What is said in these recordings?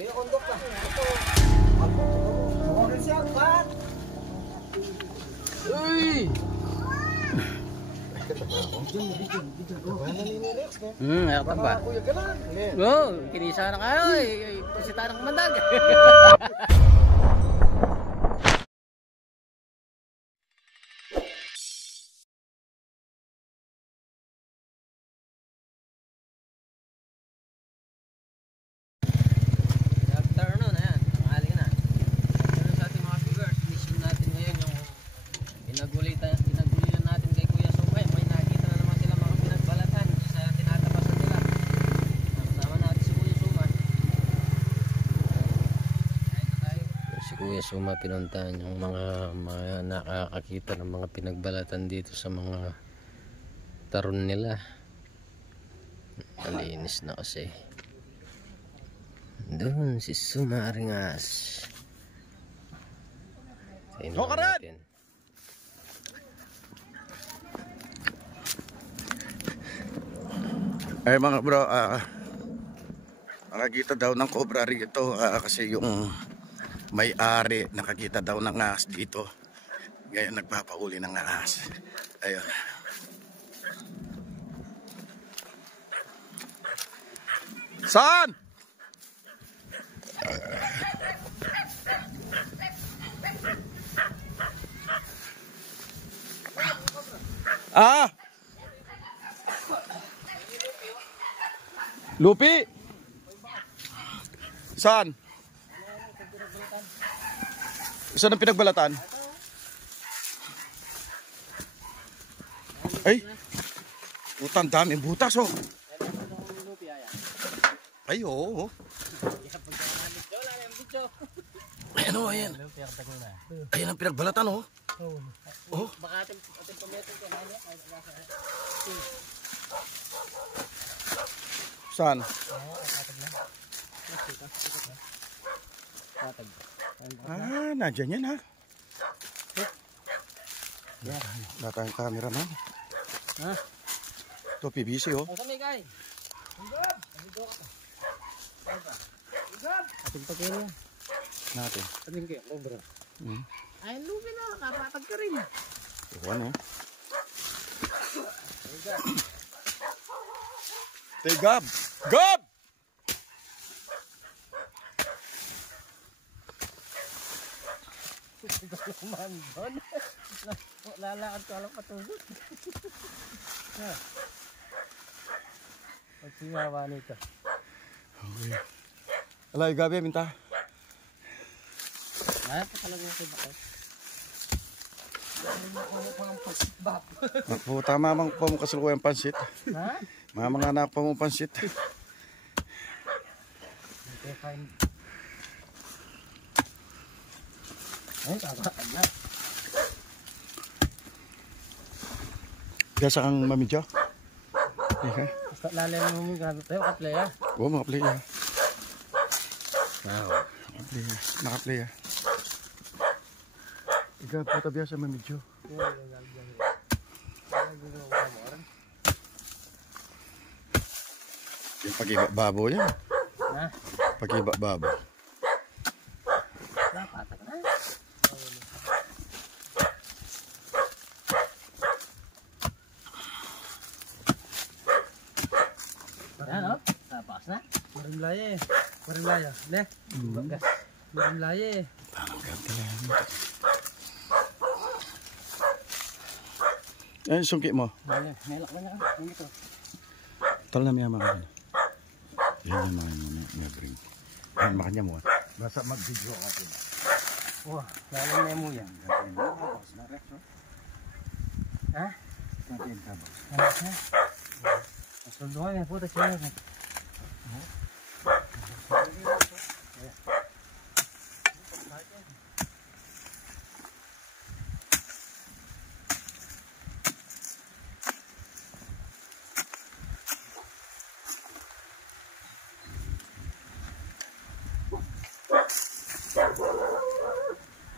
Kaya kondok ka. Ako rin siya, Pat. Uy! Ayaw tamba. Oo, kinisa na kayo eh. Pasita ng mandag. Pinagulitan natin kay Kuya Sumay. May nakita na naman sila mga pinagbalatan sa tinatapasan nila. Kasama natin si Kuya Sumay. Si Kuya Sumay pinuntahan yung mga nakakakita ng mga pinagbalatan dito sa mga taron nila. Malinis na kasi. Doon si Sumaringas. Natin. Ay mga bro, nakakita daw ng cobra rito kasi yung may-ari nakakita daw ng ahas dito. Ngayon nagpapauli ng ahas. Ayun. Saan? Lupi? Saan? Saan ang pinagbalatan? Ay, utang dami butas oh. Ay oo. Ayan o, ayan. Ayan ang pinagbalatan oh. Oh. Saan? Nandiyan yan ha. Wala tayong camera na. Ito PVC oh. Ating pagkira yan. Natin. Ating kaya, cobra. Ay, lupi na, kapatag ka rin. Iwan oh. Hey, Gab! Gab! Lalakad ko alam patugot. Pagsingawa nito. Okay. Alay, Gabi, minta. Talaga ko bakit? Tama mang pamukasal yung pansit. Ha? Mga anak pa mo pansit. Okay, fine. Ay, tamaan na. Biasa kang mamidyo? Okay. Basta lalim mo yung grabe tayo, kaplay ha? Oo, makaplay ha. Wow. Nakaplay ha. Ikaw, puta biasa mamidyo. Yung pag-iba babo yan. Ha? Pag-iba babo. Napatag na. Ayan o, tapas na. Marimlaya eh. Marimlaya. Le? Bagas. Marimlaya eh. Parang ganti lang. Ayan, sungkit mo. Melak ba niya? Ang ito. Tal na miya makanya. Yan yung mga bring. Ayan, makanya mo. Basta mag-video ako. Wah, lalim na mo yan. Ha? Ano siya? Masunduhan yan, puta siya yan.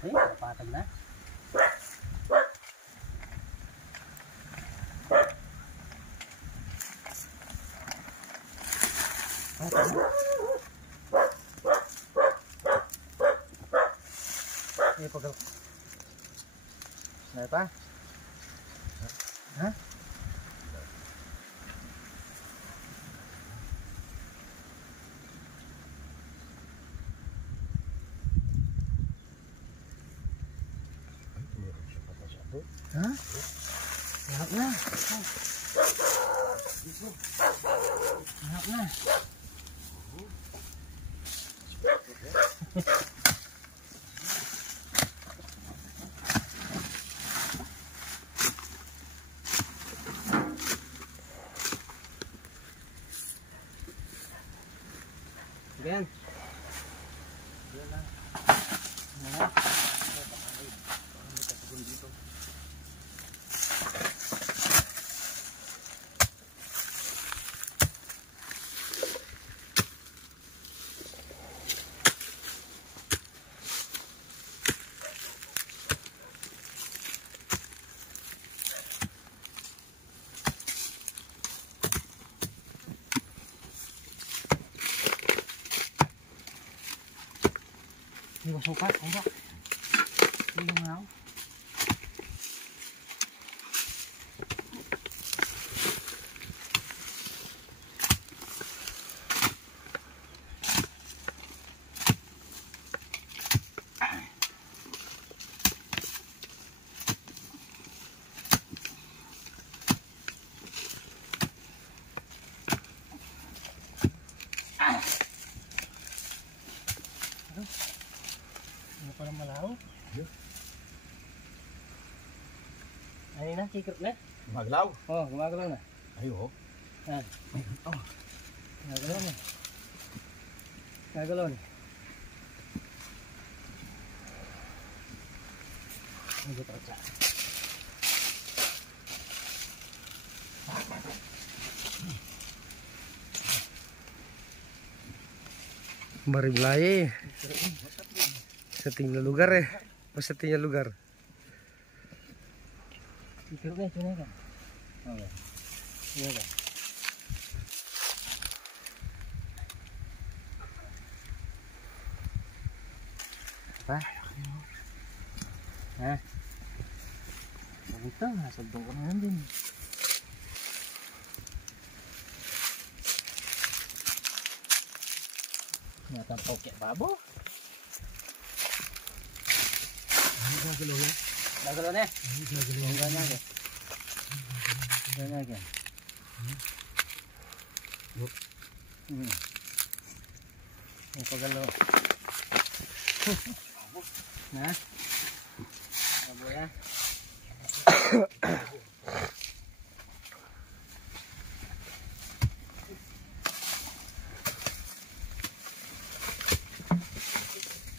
Ay, patag na. Patag na. Ay, pagal. Ay pa? Ha? Ha? Lahat na. Lahat na. Yan. Yan lang. Yan. Hindi ko sukat, enggak. Hindi mo ako. Ano pa lang malaw? Ano na, sikret na? Maglaw. Oo, gumagalaw na. Ayo. Yan. Gumagalaw na. Gumagalaw na. Hindi pa ito. Mariblay sa tinggal lugar sa tinggal lugar. Sikret na, ito na yan. Okay. Yan ka. Apa? Ha? Ito, nasabdong ko na din. Natang pokek babo. Gagalaw yan. Gagalaw na. Gagalaw na. Gagalaw na. Ang pagalaw. Na? Babo ya.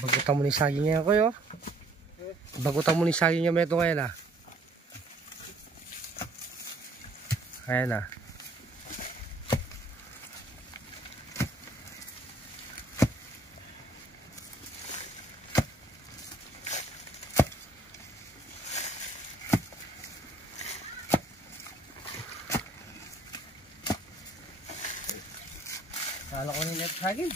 Bagutan mo ni saging niya ako yo. Bagutan mo ni saging niya meto ngayon ah. Ayan ah. Kala ko nila saging.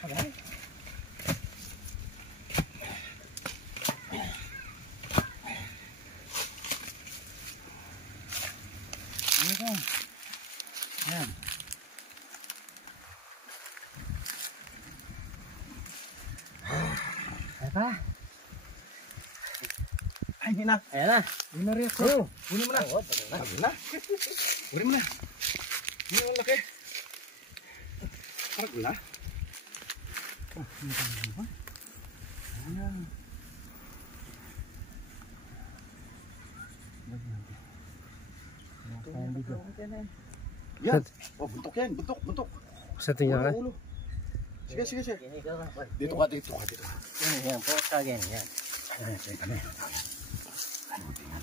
Okay. Ini kan. Yan. Apa? Ay, hindi na. Ayan na. Hindi na rin ako. Oh. Kunin mo na. Oo, tagal na. Tagal na. Kunin mo na. Hindi mo laki. Tagal na. Yan. Oh, buntok yan. Buntok, buntok. Sa tinggal ka. Ulo. Sige, sige, sige. Ini ka. Dito ka, dito ka, dito. Yan po saging yan. Ayan, sige kami. Ano, tingnan.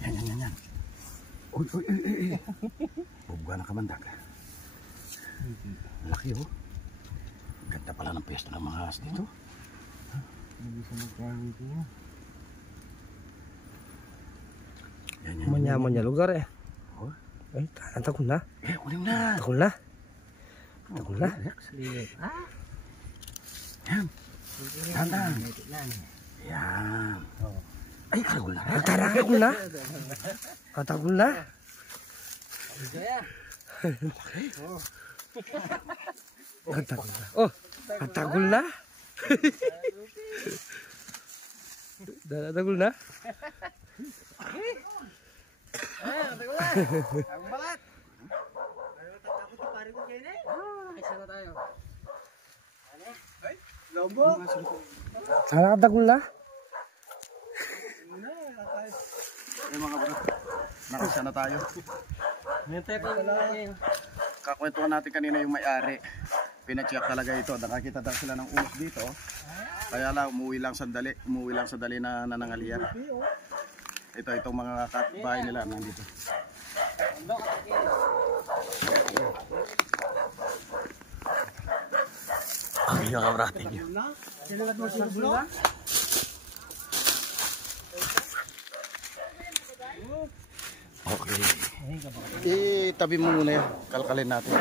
Yan, yan, yan, yan. Uy, uy, uy, uy, uy. Bubuga na kamandag. Laki, oh. Ganda pala ng pwesto ng mga as dito. Hindi siya magkain dito yan. Yan, yan, yan. nyaman niya lugar eh. Oh. Ay, takol na. Ulim na. Takol na. Takol na. Yan. Tandaan. Yan. Ay, takol na. Takol na. Takol na. Takol na. Oh, takol na. Takol na. Ang balat. Takol na. Ay, mga bro. Nakasya na tayo. Kakwentuhan natin kanina yung may-ari. Pinacheck talaga ito. Nakakita daw sila ng ulos dito. Kaya lang, umuwi lang sandali na nanangalian. Itong mga bahay nila nandito. Ang pinaka-rating nyo. Okay. Tabi mo muna yan. Kalkalin natin.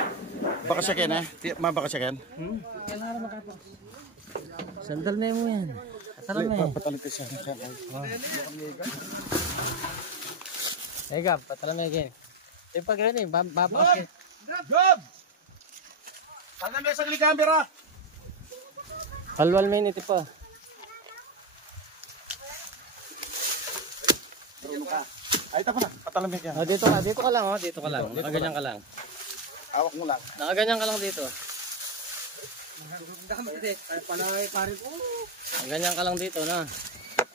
Baka siya Ken eh. Baka siya Ken. Sandal na mo yan. Patalan na yan. Patalit siya. Ega, patalan na yan. Yung pag rin eh, babakit. Job! Tanggal mo isang camera. Halwal may niti pa. Ay, tapos na. Patalamig yan. Oh, dito ka lang, oh. Dito ka lang. Nakaganyan ka lang. Awak mo lang. Nakaganyan ka lang dito. Nakaganyan ka lang dito, na.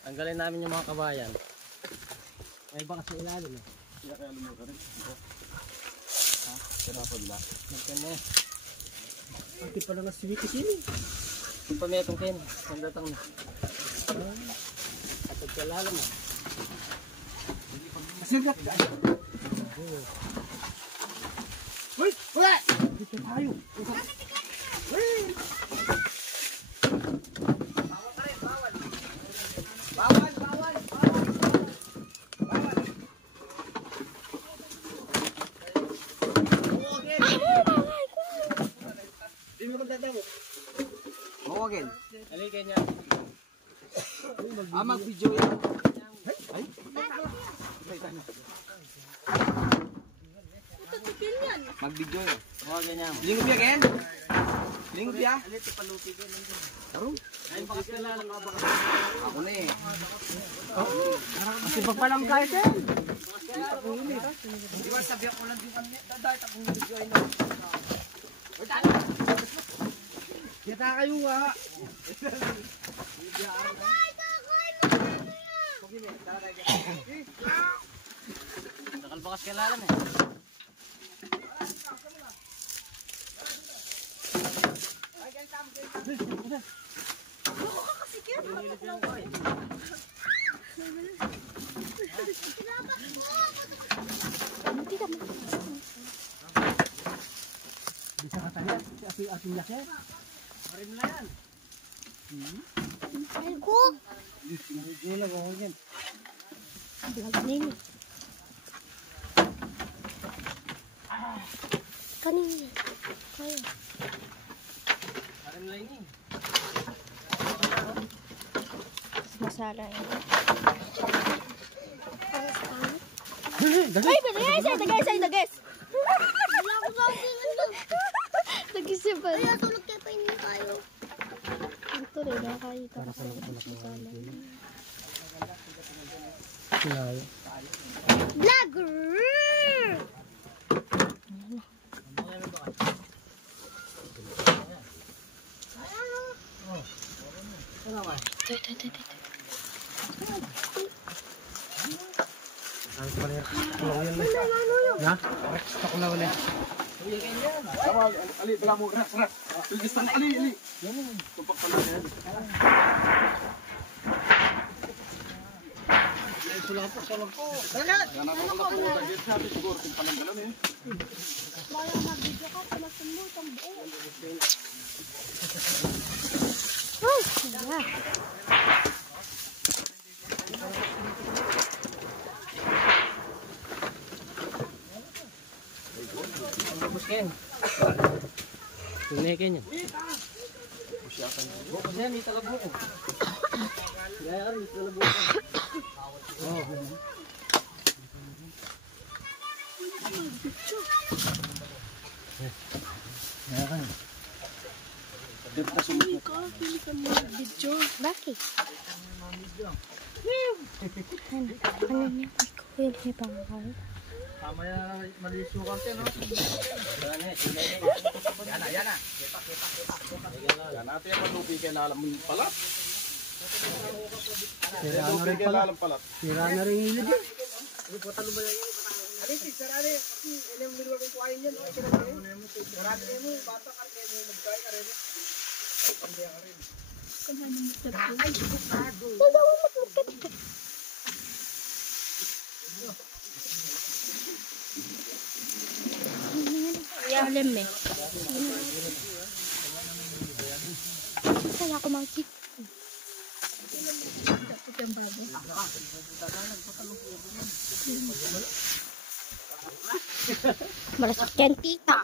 Tanggalin namin yung mga kabayan. May baka sa ilalim, eh. Kaya kaya lumuto rin. Ha? Pinapod ba? Magkano eh. Hindi pala na siwiti sini. Yung pametong kin. Sandatang na. At pagkalalam, ah. Masigat ka. Uy! Wala! Dito tayo. Mawagin. Halika niya. Mag-video yan. Ay? Mag-video yan. Huwag ganyan. Linggo biya Ken? Linggo biya? Ayun, baka kilala mga baka. Ako na eh. Kasi pa palang kahit eh. Di ba sabi ako lang din kami. Dahil akong video ay na. Kita kayo nga. Nakalbakas kilala eh. Bisa katanya si ating laki. Aku. Gila ko yan. Kanin. Kanin. Kaya. Marim lang eh. Masala yan. Ay, dagis. Wala ko sa dagis pa. Ay, tulog kayo pa hindi kayo. Ito rin, nakakita ka sa masala. Vlogger! Na? Ako na ulit. Ali, bala mo. Rak. Tulistan, Ali. Yan. Tupak pala yan. Yan ako nakapula. Yan sabi siguro kung pananggalan eh. Bala mag-video ka, sumasumot ang buo. Ay, wala. Ken. Tunay Ken yan. Buko siya, may talabuko. Gaya ka rin, may talabuko. Oo. Bakit? Ano niya? Kuya niya pangakal. Mamaya malisukan siya, no? Yan na. Yan natin yung malupi kay lalam palat. Sira na rin Kay pala. lalam palat. Sira na rin ilid eh. Alam eh. Kaya ako makikita. Dapat yung bago. Malasok yan, tita.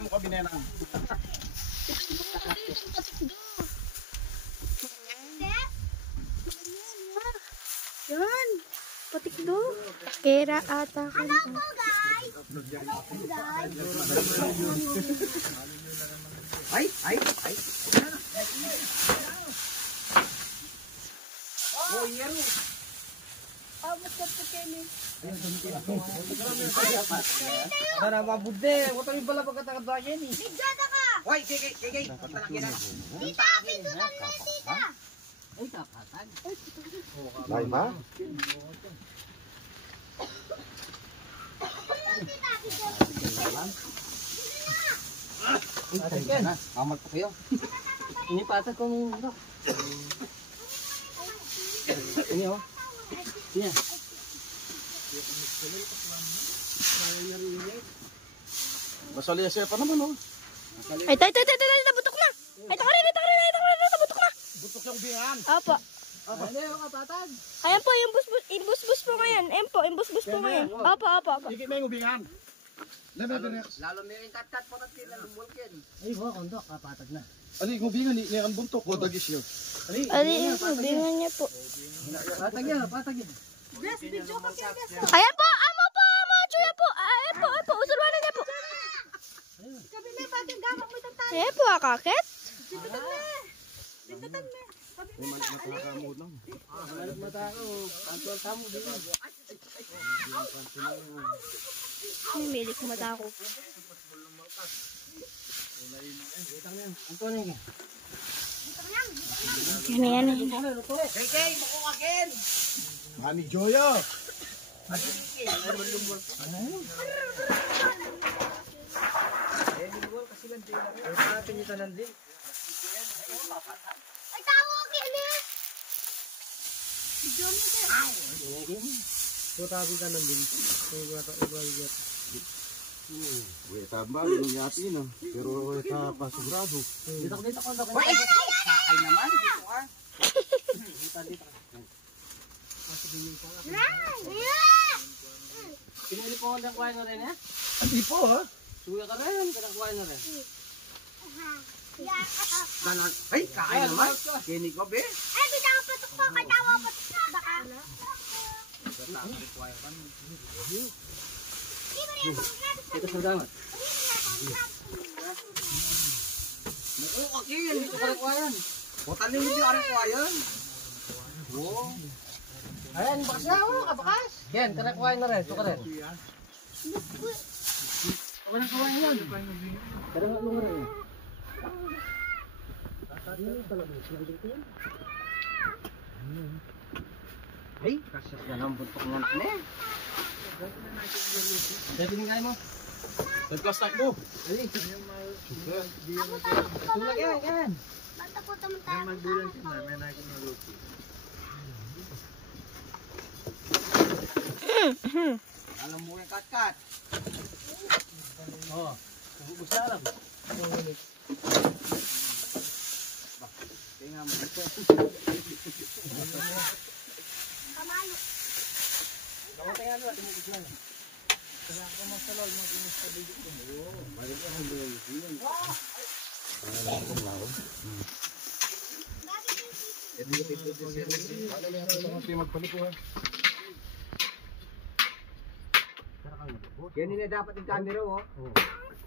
Ano ka binenang? Yan. Patikdo. Kera ata ka na. Ay. Oh, yan. Para mabude, wala yung pala pagkatagad yan eh. Bigyan ka! Hoy, kay. Patalaki na. Tita, pitutan mo yung tita! Ay, kapatag. Ay ba? Amat po kayo. Ini patag kong ano. Ini oh. Iya. Masali siya pa naman oh. Ay, nabutok na! Ay, nabutok na! Butok siyang bingan. Opo. Ano yung kapatag? Ayan po, yung imbus-bus po ngayon. Ayan po, imbus-bus po ngayon. Opo. Iki may ubingan. Lalo na yung tat-tat po natin na lumulkin. Ay, mga kondok, kapatag na. Ali ubingan ni ang buntok ko dagis yun. Ali, bingan niya po. Patag yan. Ayan po, amo, chuya po. Ayan po, usulwanan niya po. Ayan po, kakit. Ay, milik mata ko. Yan. Kay, bukukakin! Mami Joyo. Ay, tawagin niya. Wait, tamba yung yati na. Pero ta pasigurado. Hoy! Sakay naman, dito ka. Pinili po ng kuha na rin ha? Hindi po ha. Suya ka rin, kanang kuha na rin. Dalan. Ay, kain naman. Kinig ko, be. Ay, bigyan ka patok ko. Katawa patok ko. Baka. Ito sa damat. Bukukakin! Ito ka kuha yan. Botanin mo yung arang ko ayan. Ayan, bakas na ako, kabakas. Yan, kanang kuha na rin, ito ka rin. Kanang kuha yan. Kanang ano nga rin. Ay, kasyas na ng buntok ng anak niya. Dahil binigay mo. Third class tayo mo. Tulak yan. Bata po tayo. Alam mo yung kat-kat. Oo. Gusto alam. Tingnan mo. Kamalo. Kenny na dapat yung camera, oh.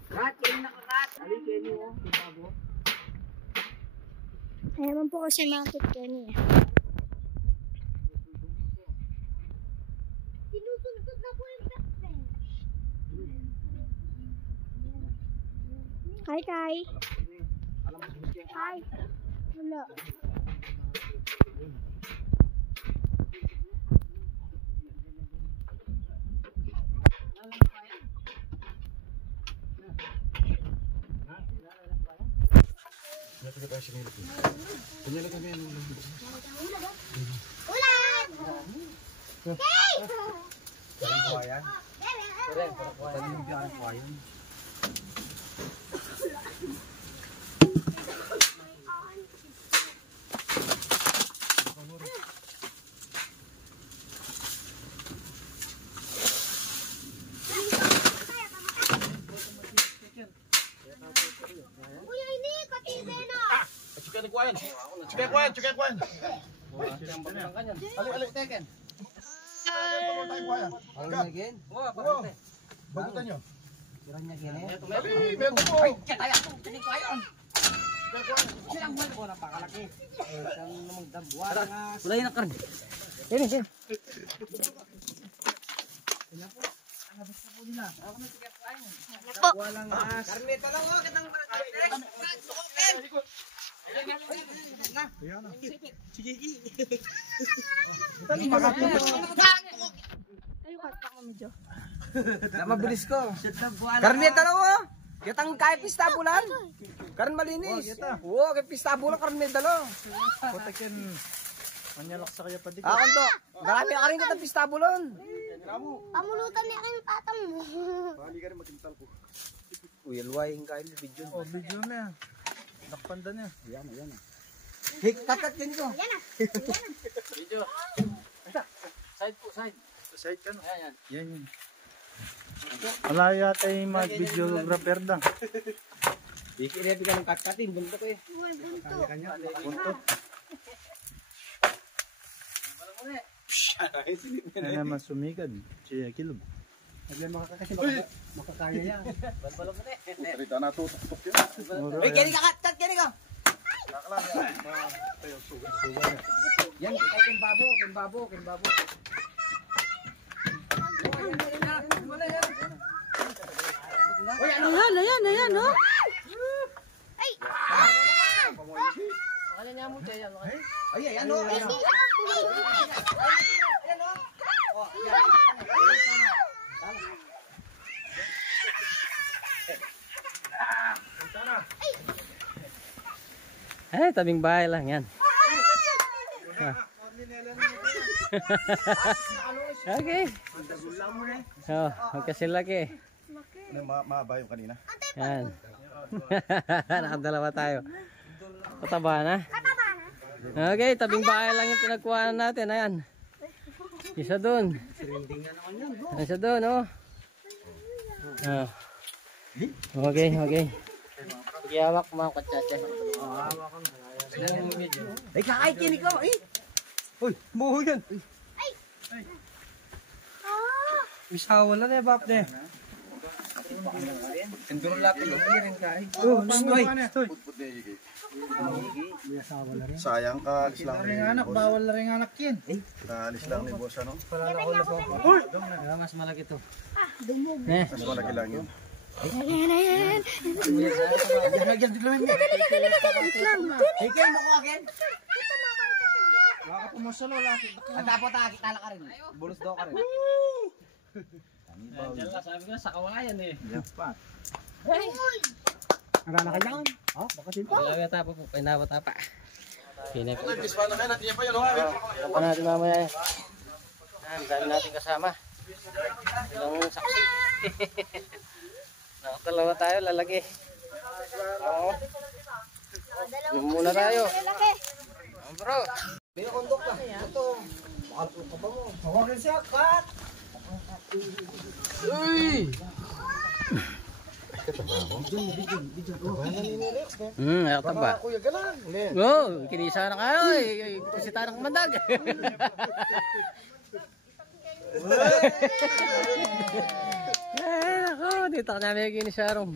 Kat, Kenny nakakat. Ali, Kenny, oh. Bago. Ayaman po kasi makakit ka niya. Sinusunod na po yung backbench. Hi, Kai. Hi. Wala. Ulan! Kuya, ini katibe na. Chicken kwan. Ali, teken. Ano again? Bagutan nyo. Tira niya Kenny. Ali, bento mo. Ay, kaya to. Kenny ko ayon. Silang mo ko napakalaki. Siyang namang dabuan nga. Wala yung karne. Kenny, Kenny. Walang as. Karne talaw oh, kitang mabilis ko. Karne talaw oh. Kitang kay pista bulan. Karon malinis. Oo, kay pista bulan karne talaw. Patakin. Manyalak sa kaya padig. Akon to. Marami ka rin kitang pista bulan. Pamulutan niya kayong patang mo. Bali ka rin magkintal ko. Uy, alway yung kain video. Oh, video na yan. Nakpanda niya. Yan. Hik, kakat din ko. Yan na. Video. Side po, side. Side ka no? Ayan. Yan yun. Wala yata yung mga videographer na. Biki-rebi ka ng kat-katin. Bunto ko eh. Bunto. Punto. Yan naman sumigad. Siya kilog. Makakaya yan. Salita na tutok-tok yun. Uy, Kenny ka kat-kat, Kenny ka. Yan, kay Kimbabo. Uy, ano? Ayan, no? Ay! Makanya niya mo siya yan. Ay, ano? Ay! Tabing bahay lang yan. Okay. Oh, magkasilaki. Mahaba yung kanina. Yan. Nakadalawa tayo. Pataba na. Okay, tabing bahay lang yung pinagkuhanan natin. Ayan. Isa doon. Isa doon, oh. Ah. Okay. Hawak mo ang katsatsa. Ay, kakay, Kenny ka. Ay! Uy, buho yan. Isawa lang eh, bap de. Sinduro lapin, rin ka. Oh, stoy. Sayang ka, alis lang ni Anak, bawal na rin anak yan. Alis lang ni boss, ano? Mas malaki to. Mas malaki lang yun. Ayan. Ay, Ken, mo ko, Ken. Waka pumusalo, laki. At tapos kitala ka rin. Bulos daw ka rin. Diyan lang, sabi ko, sa kawayan eh. Jackpot. Nagana ka dyan? Oh, baka din pa. Wala tapa po, pinapatapa. Pinag. Bis pa na kayo, natin yan pa yun, Apa natin mamaya. Ang dami natin kasama. Ilang saksi. Nakatalawa tayo, lalaki. Oo. Inom muna tayo. Bro. Binakondok ka. Ito. Makalpot ka pa mo. Hawakan siya, kat. Uy! Nakataba. Kuya galang. Oh, kinisa na kayo eh. Kusita ng mandag. Ay, ako, dito ka namin kinisarong.